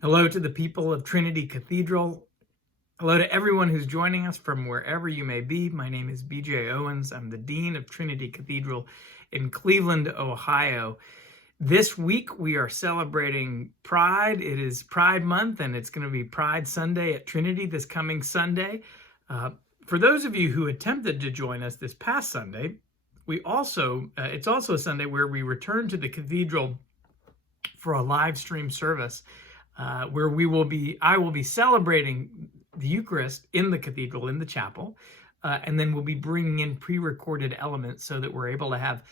Hello to the people of Trinity Cathedral. Hello to everyone who's joining us from wherever you may be. My name is BJ Owens. I'm the Dean of Trinity Cathedral in Cleveland, Ohio. This week we are celebrating Pride. It is Pride Month, and it's going to be Pride Sunday at Trinity this coming Sunday. For those of you who attempted to join us this past Sunday, it's also a Sunday where we return to the cathedral for a live stream service. Where I will be celebrating the Eucharist in the cathedral, in the chapel, and then we'll be bringing in pre-recorded elements so that we're able to have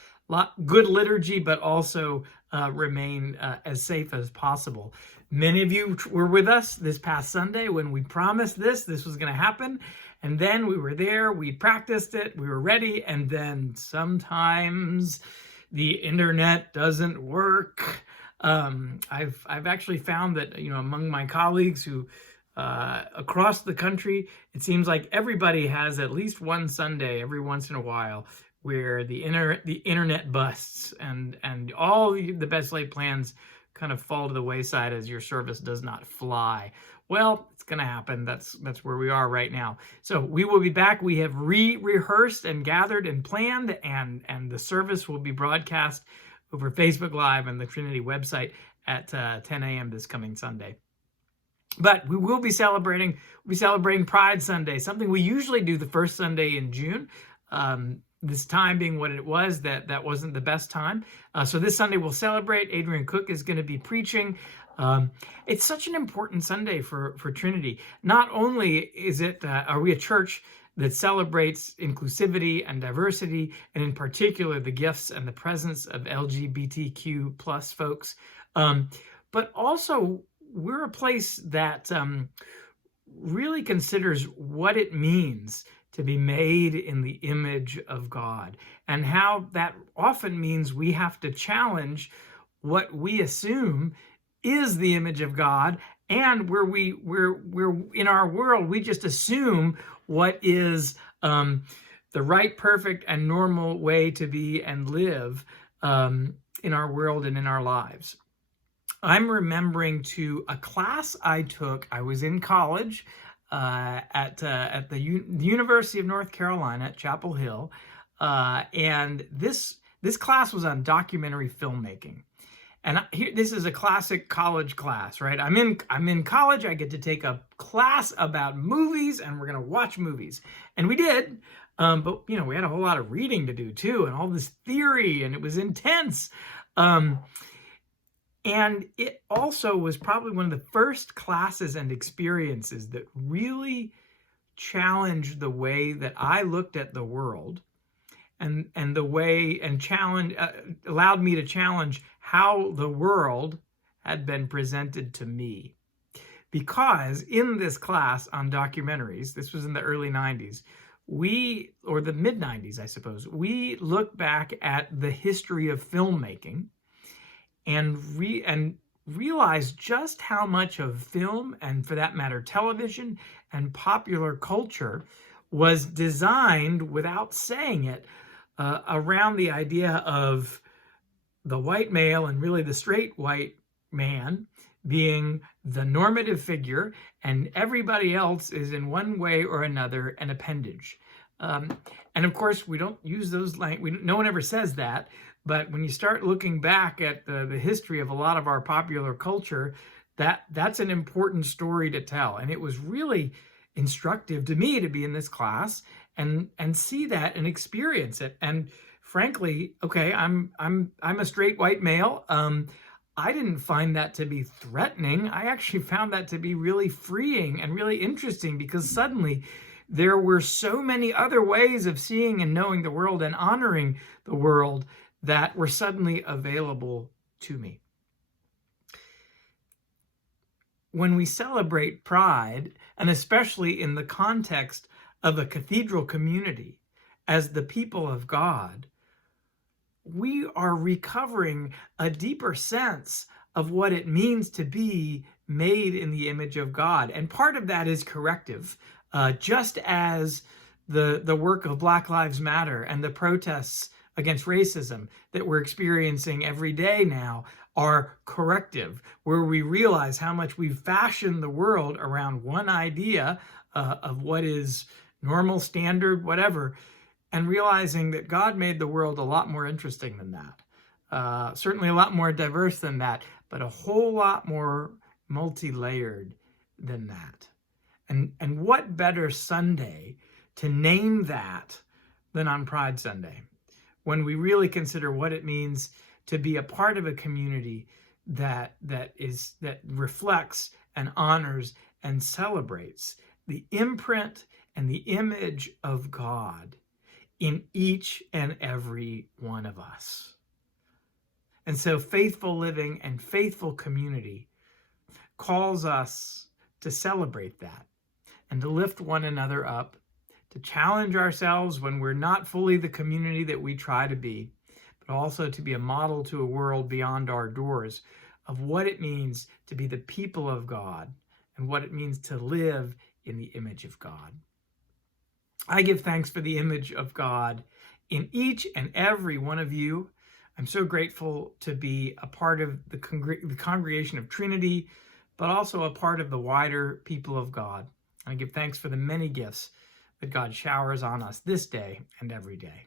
good liturgy, but also remain as safe as possible. Many of you were with us this past Sunday when we promised this was going to happen, and then we were there, we practiced it, we were ready, and then sometimes the internet doesn't work. I've actually found that, among my colleagues who across the country, it seems like everybody has at least one Sunday every once in a while where the internet busts and all the best laid plans kind of fall to the wayside as your service does not fly. Well, it's going to happen. That's where we are right now. So we will be back. We have rehearsed and gathered and planned, and the service will be broadcast over Facebook Live and the Trinity website at 10 a.m. this coming Sunday. But we will be celebrating Pride Sunday, something we usually do the first Sunday in June. This time being what it was, that wasn't the best time. So this Sunday we'll celebrate. Adrian Cook is going to be preaching. It's such an important Sunday for Trinity. Not only are we a church that celebrates inclusivity and diversity, and in particular the gifts and the presence of LGBTQ plus folks, but also we're a place that really considers what it means to be made in the image of God, and how that often means we have to challenge what we assume is the image of God, and we're in our world, we just assume what is the right, perfect, and normal way to be and live in our world and in our lives. I'm remembering to a class I took. I was in college at the University of North Carolina at Chapel Hill, and this class was on documentary filmmaking. And this is a classic college class, right? I'm in college. I get to take a class about movies, and we're going to watch movies. And we did, but we had a whole lot of reading to do too, and all this theory, and it was intense. And it also was probably one of the first classes and experiences that really challenged the way that I looked at the world, and the way allowed me to challenge how the world had been presented to me. Because in this class on documentaries, this was in the early 90s, or the mid 90s, I suppose, we look back at the history of filmmaking and realize just how much of film, and for that matter, television and popular culture, was designed, without saying it, around the idea of the white male, and really the straight white man, being the normative figure, and everybody else is in one way or another an appendage. And of course, we don't use those language. No one ever says that. But when you start looking back at the history of a lot of our popular culture, that's an important story to tell. And it was really instructive to me to be in this class and see that and experience it. And frankly, okay, I'm a straight white male. I didn't find that to be threatening. I actually found that to be really freeing and really interesting, because suddenly there were so many other ways of seeing and knowing the world and honoring the world that were suddenly available to me. When we celebrate Pride, and especially in the context of a cathedral community as the people of God, we are recovering a deeper sense of what it means to be made in the image of God. And part of that is corrective, just as the work of Black Lives Matter and the protests against racism that we're experiencing every day now are corrective, where we realize how much we've fashioned the world around one idea of what is normal, standard, whatever, and realizing that God made the world a lot more interesting than that. Certainly a lot more diverse than that, but a whole lot more multi-layered than that. And what better Sunday to name that than on Pride Sunday, when we really consider what it means to be a part of a community that reflects and honors and celebrates the imprint and the image of God in each and every one of us. And so faithful living and faithful community calls us to celebrate that and to lift one another up, to challenge ourselves when we're not fully the community that we try to be, but also to be a model to a world beyond our doors of what it means to be the people of God and what it means to live in the image of God. I give thanks for the image of God in each and every one of you. I'm so grateful to be a part of the congregation of Trinity, but also a part of the wider people of God. I give thanks for the many gifts that God showers on us this day and every day.